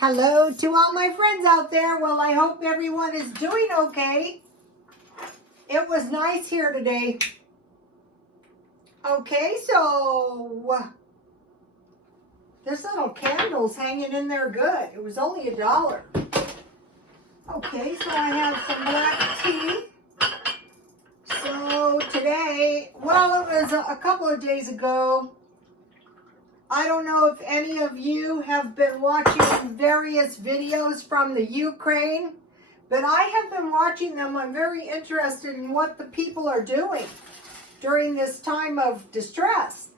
Hello to all my friends out there. Well, I hope everyone is doing okay. It was nice here today. Okay, so this little candle's hanging in there good. It was only $1. Okay, so I have some black tea. So today, well, it was a couple of days ago. I don't know if any of you have been watching various videos from the Ukraine, but I have been watching them. I'm very interested in what the people are doing during this time of distress.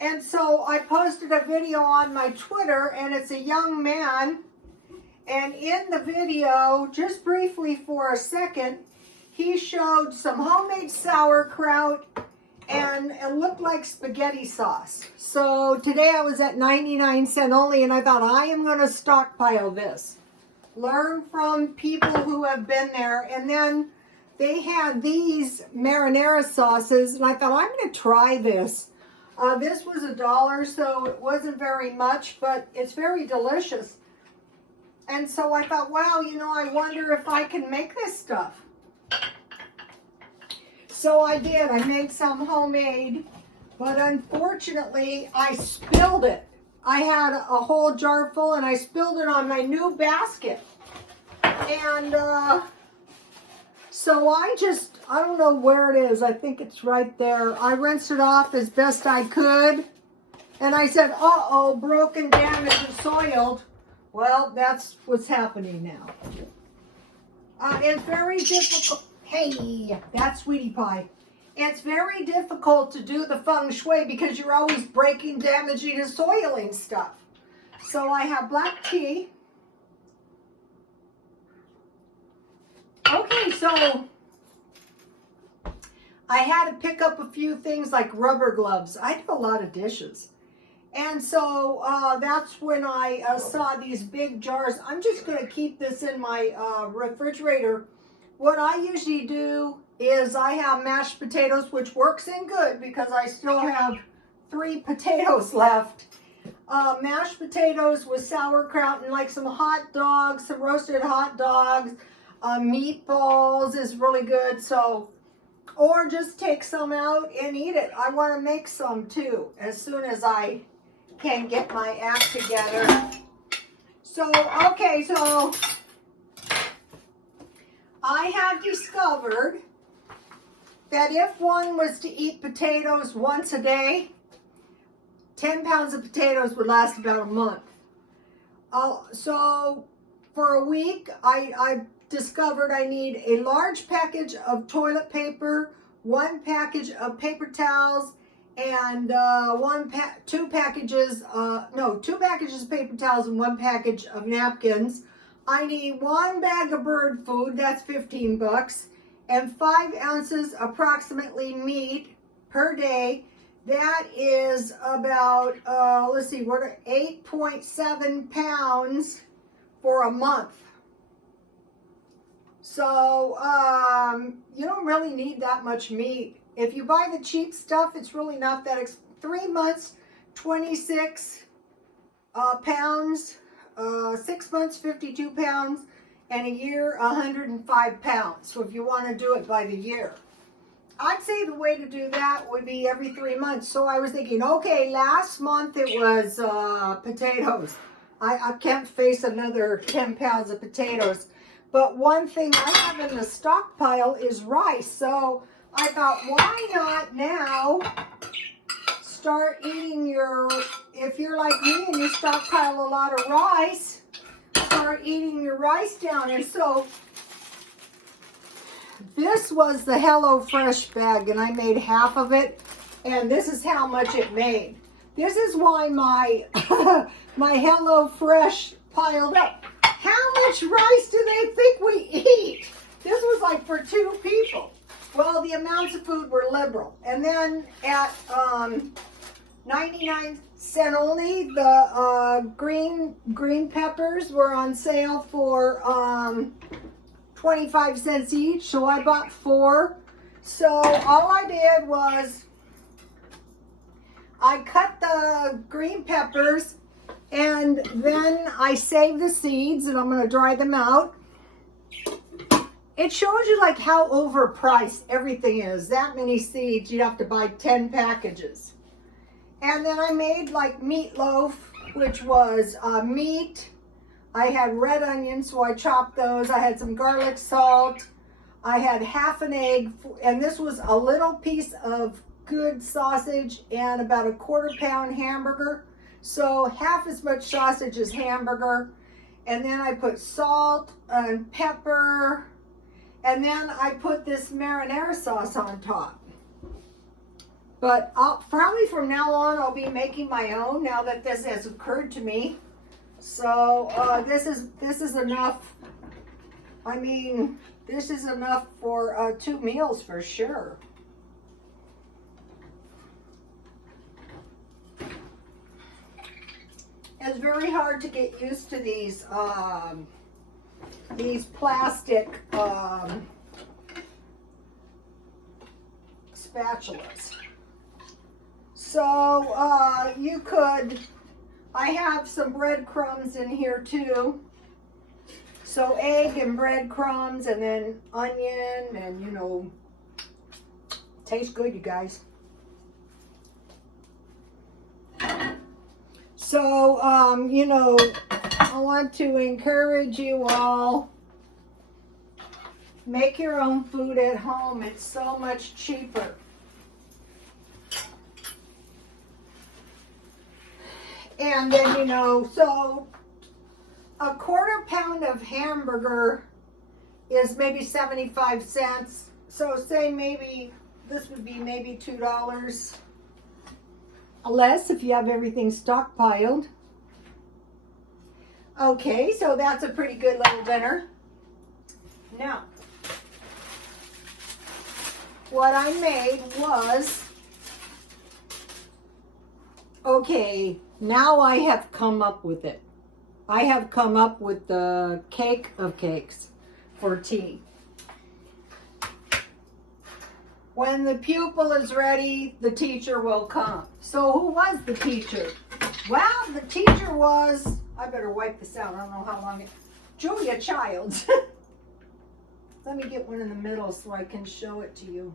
And so I posted a video on my Twitter, and it's a young man. And in the video, just briefly for a second, he showed some homemade sauerkraut, and it looked like spaghetti sauce. So today I was at 99 cents only, and I thought, I am going to stockpile this. Learn from people who have been there. And then they had these marinara sauces, and I thought, I'm going to try this. This was $1, so it wasn't very much, but it's very delicious. And so I thought, wow, you know, I wonder if I can make this stuff. So I did. I made some homemade, but unfortunately, I spilled it. I had a whole jar full, and I spilled it on my new basket. And so I don't know where it is. I think it's right there. I rinsed it off as best I could. And I said, uh-oh, broken, damaged, and soiled. Well, that's what's happening now. It's very difficult. Hey, that's Sweetie Pie. It's very difficult to do the feng shui because you're always breaking, damaging, and soiling stuff. So I have black tea. Okay, so I had to pick up a few things like rubber gloves. I do a lot of dishes. And so that's when I saw these big jars. I'm just going to keep this in my refrigerator. What I usually do is I have mashed potatoes, which works in good because I still have 3 potatoes left. Mashed potatoes with sauerkraut and like some hot dogs, some roasted hot dogs. Meatballs is really good. So, or just take some out and eat it. I want to make some too as soon as I can get my act together. So, okay, so I have discovered that if one was to eat potatoes once a day, 10 pounds of potatoes would last about a month. So for a week, I discovered I need a large package of toilet paper, 1 package of paper towels, and 2 packages of paper towels and 1 package of napkins. I need 1 bag of bird food, that's $15, and 5 ounces approximately meat per day. That is about, let's see, we're 8.7 pounds for a month. So you don't really need that much meat. If you buy the cheap stuff, it's really not that expensive. 3 months, 26 pounds. 6 months, 52 pounds, and a year, 105 pounds. So if you want to do it by the year, I'd say the way to do that would be every 3 months. So I was thinking, okay, last month it was potatoes. I can't face another 10 pounds of potatoes. But one thing I have in the stockpile is rice. So I thought, why not now start eating if you're like me and you stockpile a lot of rice, start eating your rice down. And so this was the HelloFresh bag, and I made half of it, and this is how much it made. This is why my my HelloFresh piled up. How much rice do they think we eat? This was like for 2 people. Well, the amounts of food were liberal. And then at 99 cents only, the green peppers were on sale for 25 cents each. So I bought 4. So all I did was I cut the green peppers And then I save the seeds and I'm going to dry them out. It shows you like how overpriced everything is. That many seeds, you have to buy 10 packages. And then I made like meatloaf, which was meat. I had red onions, so I chopped those. I had some garlic salt. I had half an egg, and this was a little piece of good sausage and about a 1/4 pound hamburger. So half as much sausage as hamburger. And then I put salt and pepper. And then I put this marinara sauce on top. But probably from now on, I'll be making my own now that this has occurred to me. So this is enough. I mean, this is enough for 2 meals for sure. It's very hard to get used to these plastic spatulas. So you could, I have some breadcrumbs in here too. So egg and breadcrumbs and then onion and, you know, tastes good, you guys. So, you know, I want to encourage you all, make your own food at home. It's so much cheaper. And then, you know, so a 1/4 pound of hamburger is maybe 75 cents. So say maybe, this would be maybe $2. Less if you have everything stockpiled. Okay, so that's a pretty good little dinner. Now, what I made was, okay, now I have come up with it. I have come up with the cake of cakes for tea. When the pupil is ready, the teacher will come. So who was the teacher? Well, the teacher was, I better wipe this out, I don't know how long it, Julia Childs. Let me get one in the middle so I can show it to you.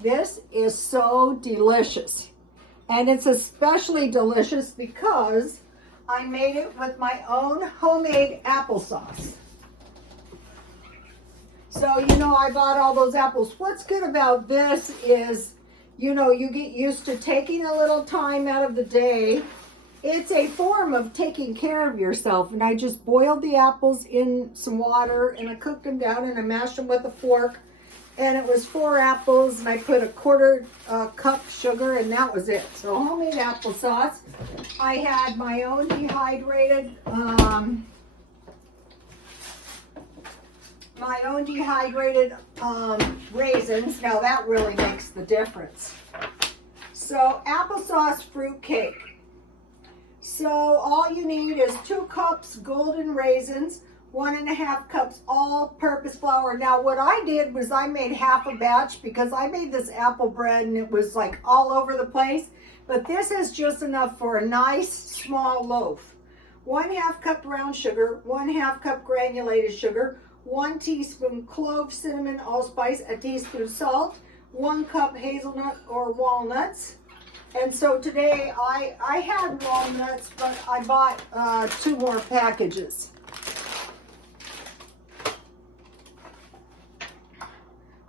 This is so delicious. And it's especially delicious because I made it with my own homemade applesauce. So, you know, I bought all those apples. What's good about this is, you know, you get used to taking a little time out of the day. It's a form of taking care of yourself. And I just boiled the apples in some water and I cooked them down and I mashed them with a fork. And it was 4 apples and I put a 1/4 cup sugar and that was it. So homemade applesauce. I had my own dehydrated raisins. Now that really makes the difference. So applesauce fruitcake. So all you need is 2 cups golden raisins, 1½ cups all-purpose flour. Now what I did was I made half a batch because I made this apple bread and it was like all over the place. But this is just enough for a nice small loaf. 1/2 cup brown sugar, 1/2 cup granulated sugar, 1 teaspoon clove, cinnamon, allspice, a teaspoon salt, 1 cup hazelnut or walnuts. And so today I had walnuts, but I bought 2 more packages.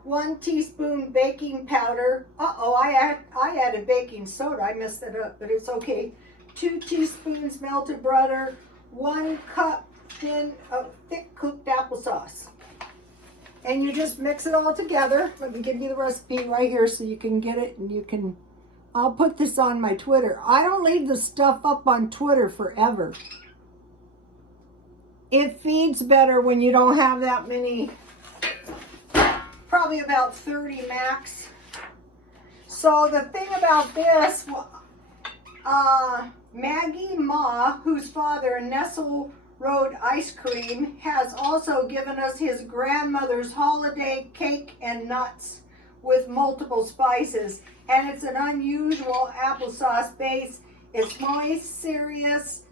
One teaspoon baking powder. I added baking soda. I messed it up, but it's okay. 2 teaspoons melted butter. 1 cup thick cooked applesauce. And you just mix it all together. Let me give you the recipe right here so you can get it and you can, I'll put this on my Twitter. I don't leave the stuff up on Twitter forever. It feeds better when you don't have that many, probably about 30 max. So the thing about this, Maggie Ma, whose father, Nestle Road Ice Cream, has also given us his grandmother's holiday cake and nuts with multiple spices. And it's an unusual applesauce base. It's my serious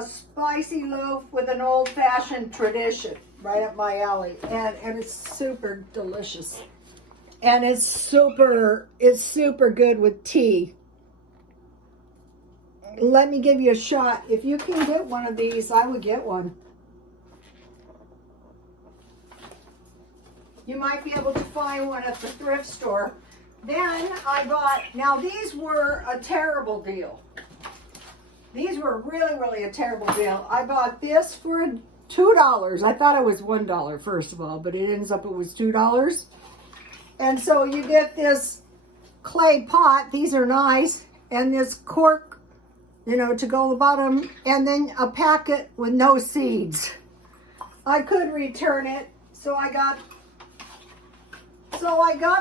spicy loaf with an old-fashioned tradition, right up my alley, and it's super delicious, and it's super good with tea. Let me give you a shot. If you can get one of these, I would get one. You might be able to find one at the thrift store. Then I bought, now these were a terrible deal. These were really a terrible deal. I bought this for $2. I thought it was $1 first of all, but it ends up it was $2. And so you get this clay pot, these are nice, and this cork, you know, to go on the bottom, and then a packet with no seeds. I could return it, so I got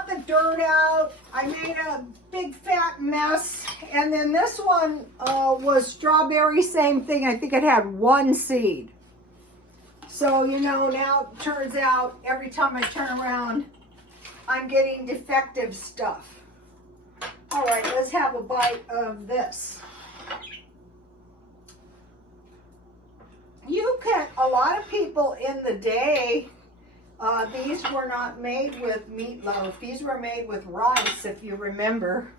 the dirt out. I made a big fat mess, and then this one was strawberry, same thing. I think it had one seed. So, you know, now it turns out every time I turn around, I'm getting defective stuff. All right, let's have a bite of this. You can, a lot of people in the day, these were not made with meatloaf. These were made with rice, if you remember.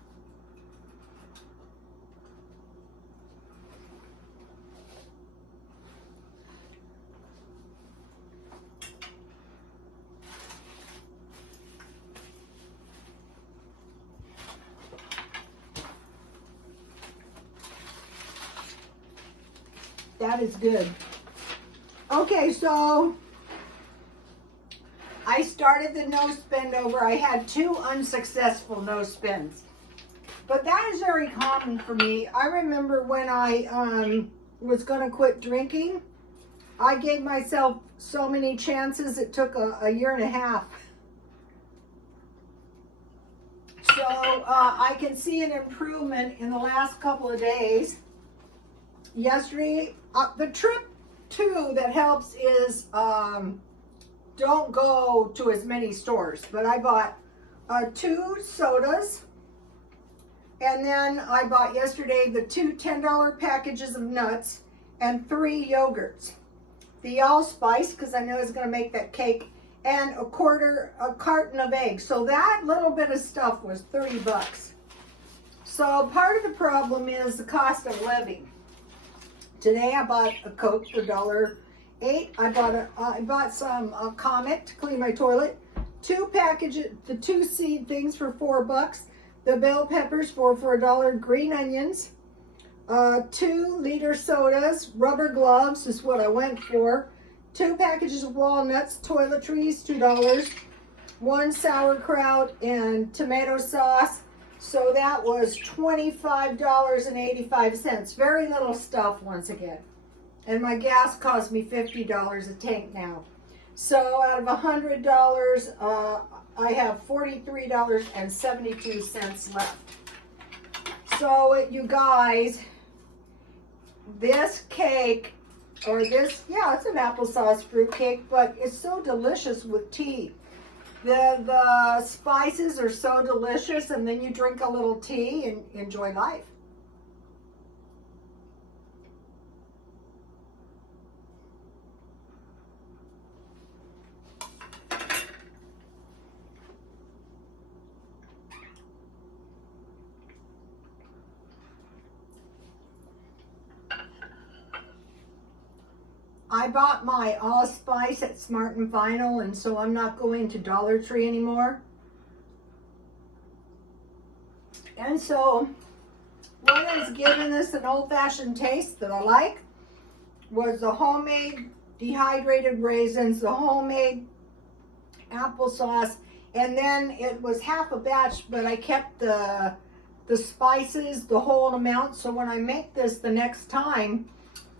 That is good. Okay, so I started the no spend over. I had 2 unsuccessful no spends, but that is very common for me. I remember when I was going to quit drinking, I gave myself so many chances. It took a year and a half. So I can see an improvement in the last couple of days. Yesterday, the trip too that helps is don't go to as many stores, but I bought 2 sodas, and then I bought yesterday the 2 $10 packages of nuts and 3 yogurts. The allspice, because I know it's going to make that cake, and a carton of eggs. So that little bit of stuff was 30 bucks. So part of the problem is the cost of living. Today I bought a Coke for $1.08. I bought some Comet to clean my toilet. 2 packages, the 2 seed things for $4. The bell peppers for $1. Green onions. 2-liter sodas. Rubber gloves is what I went for. 2 packages of walnuts. Toiletries, $2. 1 sauerkraut and tomato sauce. So that was $25.85. Very little stuff once again. And my gas cost me $50 a tank now. So out of $100, I have $43.72 left. So you guys, this cake, or this, yeah, it's an applesauce fruitcake, but it's so delicious with tea. The spices are so delicious, and then you drink a little tea and enjoy life. I bought my allspice at Smart & Final, and so I'm not going to Dollar Tree anymore. And so what has given this an old-fashioned taste that I like was the homemade dehydrated raisins, the homemade applesauce, and then it was half a batch, but I kept the spices, the whole amount, so when I make this the next time,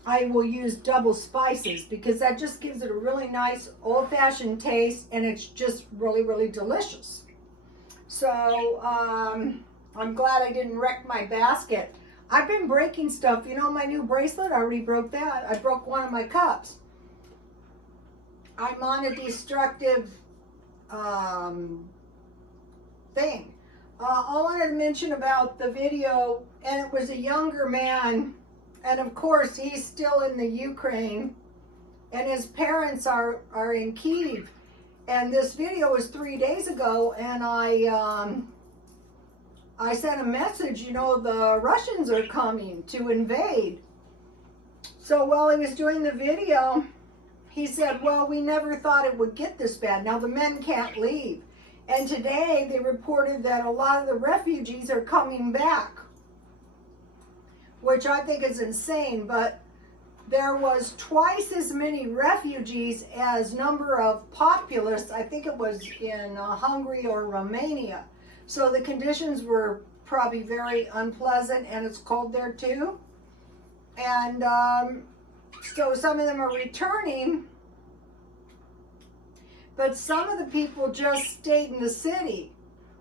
I will use double spices because that just gives it a really nice old-fashioned taste, and it's just really delicious. So I'm glad I didn't wreck my basket. I've been breaking stuff. You know, my new bracelet, I already broke that. I broke one of my cups. I'm on a destructive thing. I wanted to mention about the video, and it was a younger man, and of course he's still in the Ukraine, and his parents are in Kyiv. And this video was 3 days ago, and I sent a message, you know, the Russians are coming to invade. So while he was doing the video, he said, well, we never thought it would get this bad. Now the men can't leave. And today they reported that a lot of the refugees are coming back, which I think is insane, but there was twice as many refugees as number of populace. I think it was in Hungary or Romania. So the conditions were probably very unpleasant, and it's cold there too. And so some of them are returning, but some of the people just stayed in the city,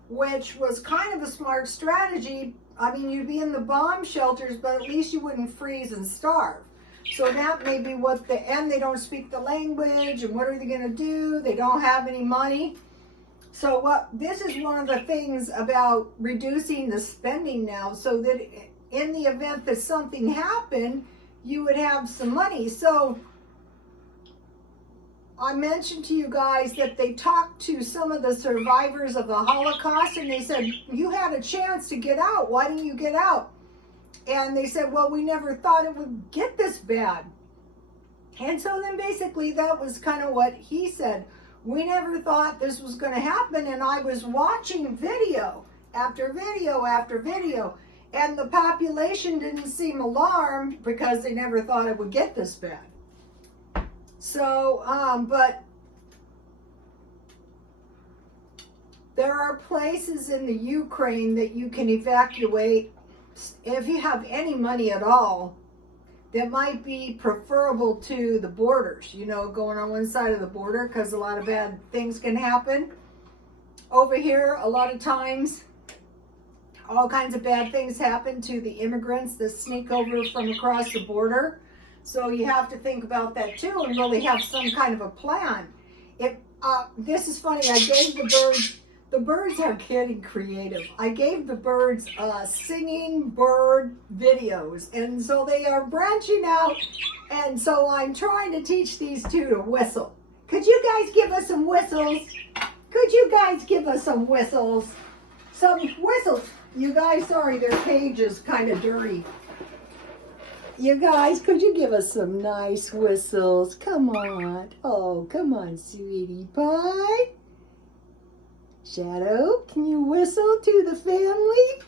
which was kind of a smart strategy. I mean, you'd be in the bomb shelters, but at least you wouldn't freeze and starve. So that may be what and they don't speak the language, and what are they going to do? They don't have any money. So this is one of the things about reducing the spending now, so that in the event that something happened, you would have some money. So I mentioned to you guys that they talked to some of the survivors of the Holocaust, and they said, you had a chance to get out. Why didn't you get out? And they said, well, we never thought it would get this bad. And so then basically that was kind of what he said. We never thought this was going to happen. And I was watching video after video after video, and the population didn't seem alarmed because they never thought it would get this bad. So, but there are places in the Ukraine that you can evacuate if you have any money at all. That might be preferable to the borders, you know, going on one side of the border, because a lot of bad things can happen. Over here, a lot of times, all kinds of bad things happen to the immigrants that sneak over from across the border. So you have to think about that too, and really have some kind of a plan. This is funny, I gave the birds are getting creative. I gave the birds singing bird videos, and so they are branching out, and so I'm trying to teach these two to whistle. Could you guys give us some whistles? Could you guys give us some whistles? Some whistles. You guys, sorry, their cage is kind of dirty. You guys, could you give us some nice whistles? Come on. Oh, come on, sweetie pie. Shadow, can you whistle to the family?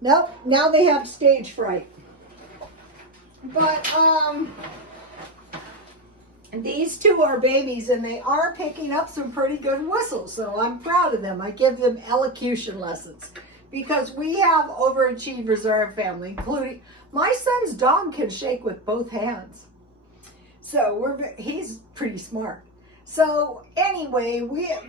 Nope, now they have stage fright. But these two are babies, and they are picking up some pretty good whistles, so I'm proud of them. I give them elocution lessons because we have overachievers in our family, including my son's dog can shake with both hands. So he's pretty smart. So anyway,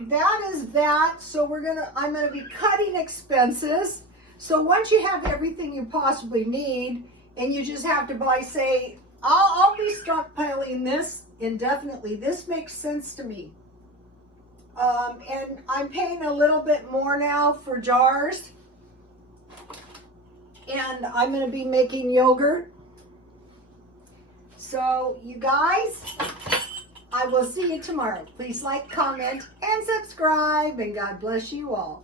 that is that. So I'm gonna be cutting expenses. So once you have everything you possibly need, and you just have to buy, say, I'll be stockpiling this indefinitely. This makes sense to me. And I'm paying a little bit more now for jars. And I'm gonna be making yogurt. So you guys, I will see you tomorrow. Please like, comment, and subscribe, and God bless you all.